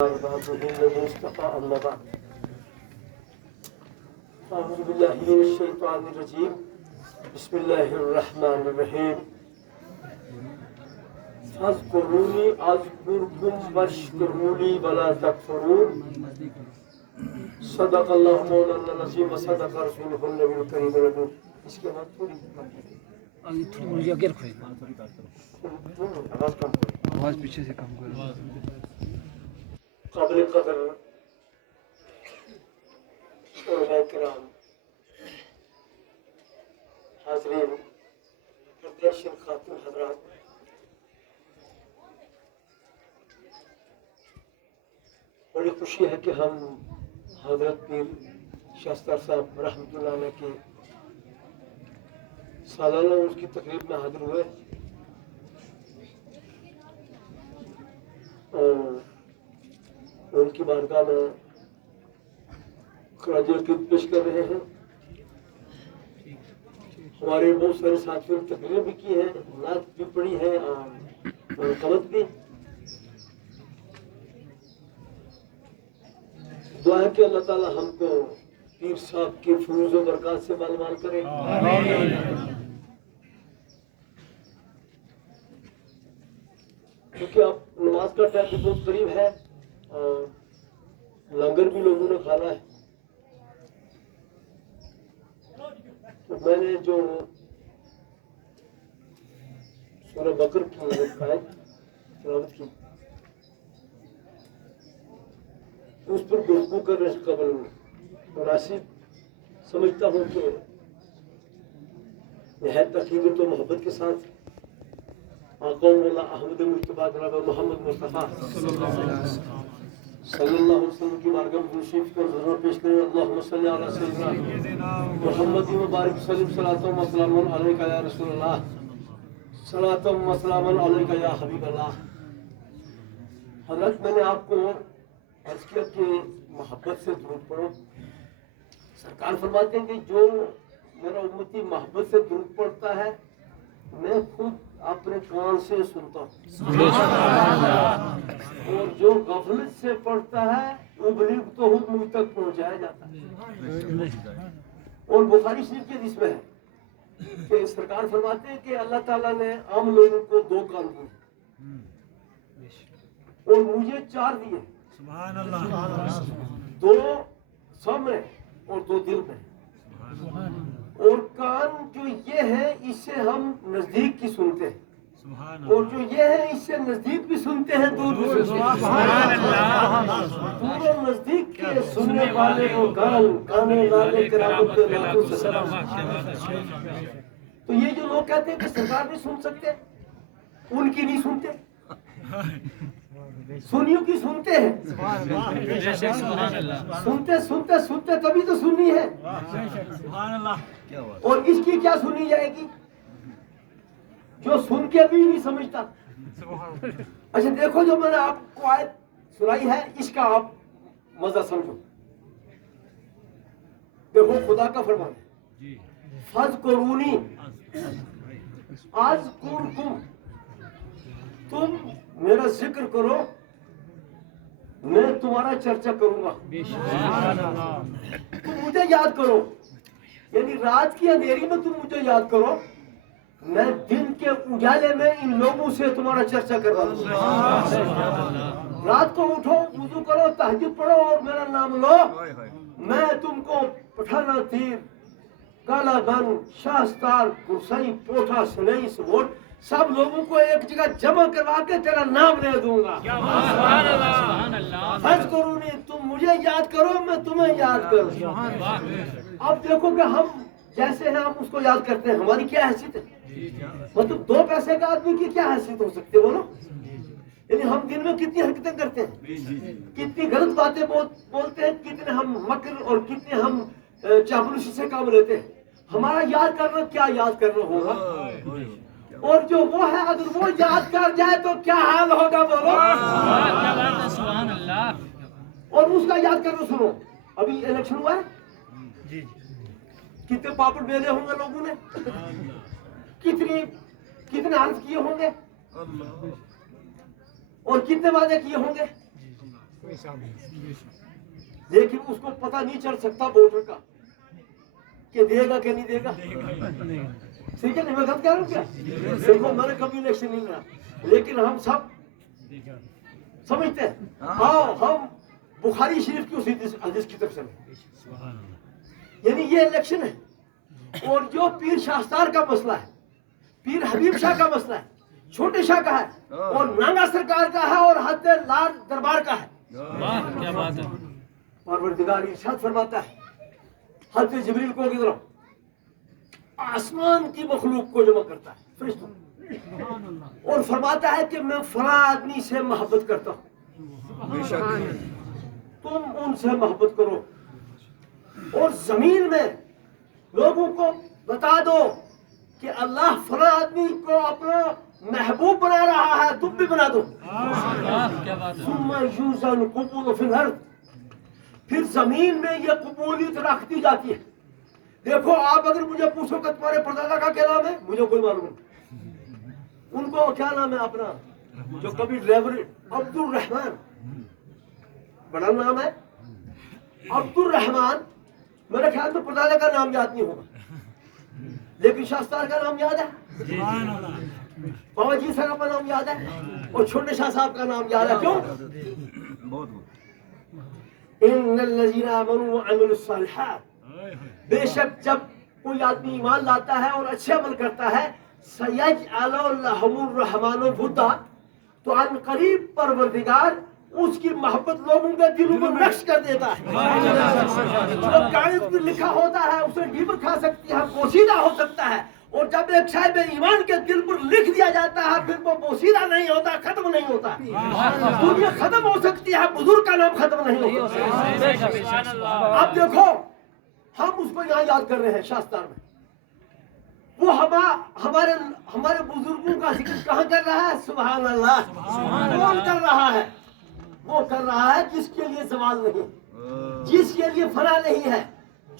أما بعد أعوذ بالله من الشيطان الرجيم بسم الله الرحمن الرحيم فاذكروني أذكركم واشكروا لي ولا تكفرون صدق الله مولانا العظيم وصدق رسوله النبي الكريم الأمين. اس کے بعد تھوڑی آواز پیچھے سے کم کرو. قابل قدر علماء کرام، حاضرین، پردیشن خاتون حضرات، بڑی خوشی ہے کہ ہم حضرت پیر شاستر صاحب رحمۃ اللہ علیہ کے سالانہ اس کی تقریب میں حاضر ہوئے اور ان کی بارگاہ میں خراج عقیدت پیش کر رہے ہیں. ہمارے بہت سارے ساتھیوں نے تقریریں بھی کی ہیں، نعت بھی پڑھی ہے اور قبط بھی. دعا ہے کہ اللہ تعالی ہم کو پیر صاحب کے فیوز و برکات سے مال کرے. کیونکہ اب نماز کا ٹائم بھی بہت قریب ہے اور لنگر بھی لوگوں نے کھانا ہے. تو میں نے جو سورہ بقر کی آیت تلاوت کی اس پر گفتگو کرنے سے قبل مناسب سمجھتا ہوں کہ نہایت عقیدت و محبت کے ساتھ آقا مولا احمد مجتبیٰ جناب محمد مصطفیٰ صلی اللہ علیہ وسلم کی بارگاہ میں تشریف کو ضرور پیش کریں. اللہم صلی علی سیدنا محمد مبارک وسلم صلاۃ و سلام علیک یا رسول اللہ، صلاۃ و سلام علیک یا حبیب اللہ. حضرت میں نے آپ کو عرض کیا کہ محبت سے درود پڑھو. سرکار فرماتے ہیں کہ جو میرا امتی محبت سے درود پڑھتا ہے میں خود اپنے کان سے سنتا ہوں، اور جو غفلت سے پڑھتا ہے ابلیغ تو مجھ تک پہنچایا جاتا ہے. اور بخاری شریف کی حدیث میں ہے کہ سرکار فرماتے ہیں کہ اللہ تعالیٰ نے عام لوگوں کو 2 کان دیے اور مجھے 4 دیے. 2 سامنے اور 2 دل میں. اور کان جو یہ ہے اس سے ہم نزدیک کی سنتے ہیں، اور جو یہ ہے اس سے نزدیک بھی سنتے ہیں، دور بھی سنتے ہیں. دور و نزدیک کے سننے والے وہ کان کانے والے کرامت کے لاتوں سے سلام. تو یہ جو لوگ کہتے ہیں کہ سرکار نہیں سن سکتے، ان کی نہیں سنتے، سنیوں کی سنتے ہیں. سنتے سنتے سنتے تبھی تو سننی ہے. اور اس کی کیا سنی جائے گی جو سن کے بھی نہیں سمجھتا. اچھا دیکھو جو میں نے آپ کو آیت سنائی ہے اس کا آپ مزہ سمجھو. دیکھو خدا کا فرمان ہے فاذکرونی اذکرکم، تم میرا ذکر کرو میں تمہارا چرچا کروں گا. تم مجھے یاد کرو، یعنی رات کی اندھیری میں تم مجھے یاد کرو، میں دن کے اجالے میں ان لوگوں سے تمہارا چرچا کروا دوں. رات کو اٹھو، وضو کرو، تہجد پڑھو اور میرا نام لو. میں تم کو پٹھانا تیر، کالا بن، شاستار، گرسائی، پوٹھا، سنئی، سوٹ سب لوگوں کو ایک جگہ جمع کروا کے تیرا نام لے دوں گا. فاذکرونی، تم مجھے یاد کرو میں تمہیں یاد کروں. اب دیکھو کہ ہم جیسے ہیں ہم اس کو یاد کرتے ہیں، ہماری کیا حیثیت ہے؟ مطلب 2 پیسے کا آدمی کی کیا حیثیت ہو سکتی ہے بولو؟ یعنی ہم دن میں کتنی حرکتیں کرتے ہیں، کتنی غلط باتیں بولتے ہیں، کتنے ہم مکر اور کتنے ہم چاپلوسی سے کام لیتے ہیں. ہمارا یاد کرنا کیا یاد کرنا ہوگا؟ اور جو وہ ہے اگر وہ یاد کر جائے تو کیا حال ہوگا بولو؟ اور اس کا یاد کرنا سنو، ابھی الیکشن ہوا ہے، کتنے پاپڑ بیلے ہوں گے لوگوں نے، کتنے حلف کیے ہوں گے اور کتنے وعدے کیے ہوں گے. لیکن اس کو پتہ نہیں چل سکتا ووٹر کا کہ دے گا کہ نہیں دے گا. ٹھیک ہے نہیں میں غلط کہہ رہا ہوں کیا؟ دیکھو میں نے کبھی الیکشن نہیں لڑا لیکن ہم سب سمجھتے ہیں ہاں ہم بخاری شریف کی اسی حدیث کی طرف سے یعنی یہ الیکشن ہے. اور جو پیر شاہستار کا مسئلہ ہے پیر حبیب شاہ کا مسئلہ ہے چھوٹے شاہ کا ہے اور نانگا سرکار کا ہے اور حضرت لال دربار کا ہے. کیا بات ہے. پروردگار ارشاد فرماتا ہے حضرت جبریل کو کدھر آسمان کی مخلوق کو جمع کرتا ہے فرشتوں اور فرماتا ہے کہ میں فلاں آدمی سے محبت کرتا ہوں تم ان سے محبت کرو. اور زمین میں لوگوں کو بتا دو کہ اللہ فلاں آدمی کو اپنا محبوب بنا رہا ہے تم بھی بنا دو. ثم یوزن قبول فی الارض پھر زمین میں یہ قبولیت رکھ دی جاتی ہے. دیکھو آپ اگر مجھے پوچھو کہ تمہارے پردادا کا کیا نام ہے مجھے کوئی معلوم نہیں. ان کو کیا نام ہے اپنا جو کبھی ڈرائیور عبد الرحمان بڑا نام ہے عبد الرحمان میرے خیال میں پردادا کا نام یاد نہیں ہوگا لیکن شاستار کا نام یاد ہے بابا جی صاحب کا نام یاد ہے اور چھوٹے شاہ صاحب کا نام یاد ہے. کیوں؟ ان الذين امنوا وعملوا الصالحات بے شک جب کوئی آدمی ایمان لاتا ہے اور اچھے عمل کرتا ہے سیجعل لهم الرحمن ودا تو ان قریب پروردگار اس کی محبت لوگوں کے دلوں میں نقش کر دیتا ہے. جو کاغذ میں لکھا ہوتا ہے اسے ڈیب کھا سکتی ہے پوشیدہ ہو سکتا ہے اور جب ایک صاحب ایمان کے دل پر لکھ دیا جاتا ہے پھر وہ پوشیدہ نہیں ہوتا ختم نہیں ہوتا. دنیا ختم ہو سکتی ہے بزرگ کا نام ختم نہیں ہو سکتا. اب دیکھو ہم اس کو یہاں یاد کر رہے ہیں شاستار میں وہ ہمارے بزرگوں کا ذکر کہاں کر رہا ہے سبحان اللہ. کون کر رہا ہے وہ کر رہا ہے جس کے لیے زوال نہیں جس کے لیے فنا نہیں ہے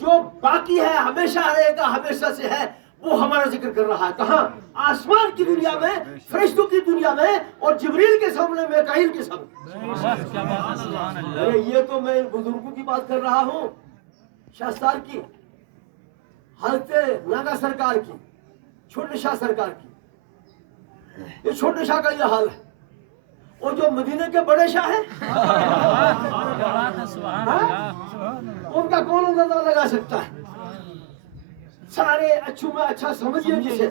جو باقی ہے ہمیشہ رہے گا ہمیشہ سے ہے وہ ہمارا ذکر کر رہا ہے. کہاں آسمان کی دنیا میں فرشتوں کی دنیا میں اور جبریل کے سامنے میکائیل کے سامنے. یہ تو میں بزرگوں کی بات کر رہا ہوں شاستار کی حضرت ناگا سرکار کی چھوٹے شاہ سرکار کی. یہ چھوٹے شاہ کا یہ حال ہے اور جو مدینے کے بڑے شاہ ہیں ان کا کون اندازہ لگا سکتا ہے. سارے اچھوں میں اچھا سمجھیے جسے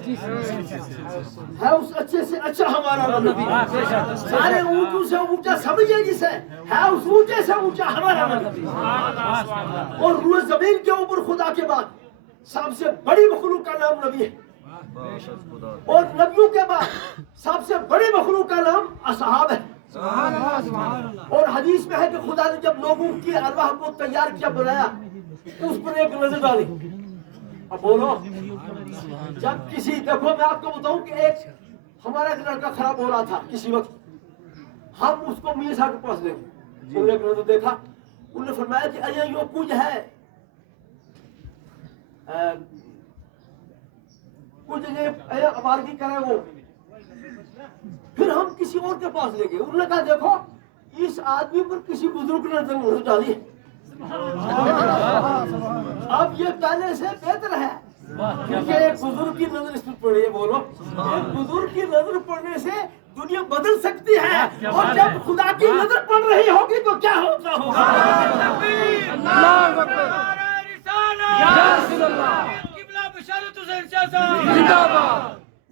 ہے اس اچھے سے اچھا ہمارا نبی. سارے اونچوں سے اونچا سمجھیے جسے ہے اس اونچے سے اونچا ہمارا نبی. اور روئے زمین کے اوپر خدا کے بعد سب سے بڑی مخلوق کا نام نبی ہے اور نبیوں کے بعد سب سے بڑی مخلوق کا نام اصحاب ہے. اور حدیث میں ہے کہ خدا نے جب لوگوں کی ارواح کو تیار کیا بنایا اس پر ایک نظر ڈالی. اب بولو جب کسی دیکھو میں آپ کو بتاؤں کہ ایک ہمارا ایک لڑکا خراب ہو رہا تھا کسی وقت ہم اس کو میاں صاحب کے پاس لے گئے. انہوں نے ایک نظر دیکھا انہوں نے فرمایا کہ اے یہ کچھ ہے کچھ آبادگی کرے وہ. پھر ہم کسی اور کے پاس لے گئے. انہوں نے کہا دیکھو اس آدمی پر کسی بزرگ نے نظر ڈالی ہے اب یہ پہلے سے بہتر ہے کیونکہ ایک بزرگ کی نظر اس پر پڑی ہے. بولو ایک بزرگ کی نظر پڑنے سے دنیا بدل سکتی ہے اور جب خدا کی نظر پڑ رہی ہوگی تو کیا ہوتا ہوگا.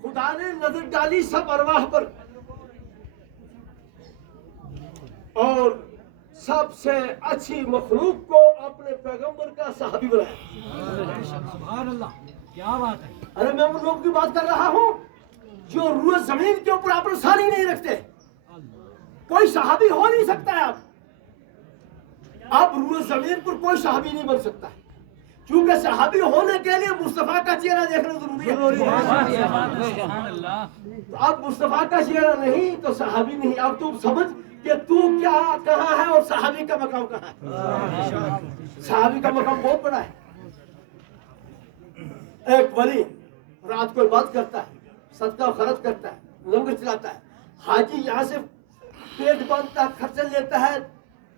خدا نے نظر ڈالی سب ارواح پر اور سب سے اچھی مخلوق کو اپنے پیغمبر کا صحابی بنایا. سبحان اللہ کیا بات ہے. ارے میں ان لوگوں کی بات کر رہا ہوں جو روئے زمین کے اوپر اپنا ساری نہیں رکھتے. کوئی صحابی ہو نہیں سکتا ہے. اب روئے زمین پر کوئی صحابی نہیں بن سکتا ہے کیونکہ صحابی ہونے کے لیے مصطفیٰ کا چہرہ دیکھنا ضروری ہے. اب مصطفیٰ کا چہرہ نہیں تو صحابی نہیں. اب تم سمجھ کہ تو کیا کہاں ہے اور صحابی کا مقام کہاں ہے. صحابی کا مقام بہت بڑا ہے. ایک ولی رات کو عبادت کرتا ہے صدقہ و خیرات کرتا ہے لنگر چلاتا ہے. حاجی یہاں سے پیٹ باندھتا ہے خرچہ لیتا ہے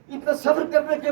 اتنا سفر کرنے کے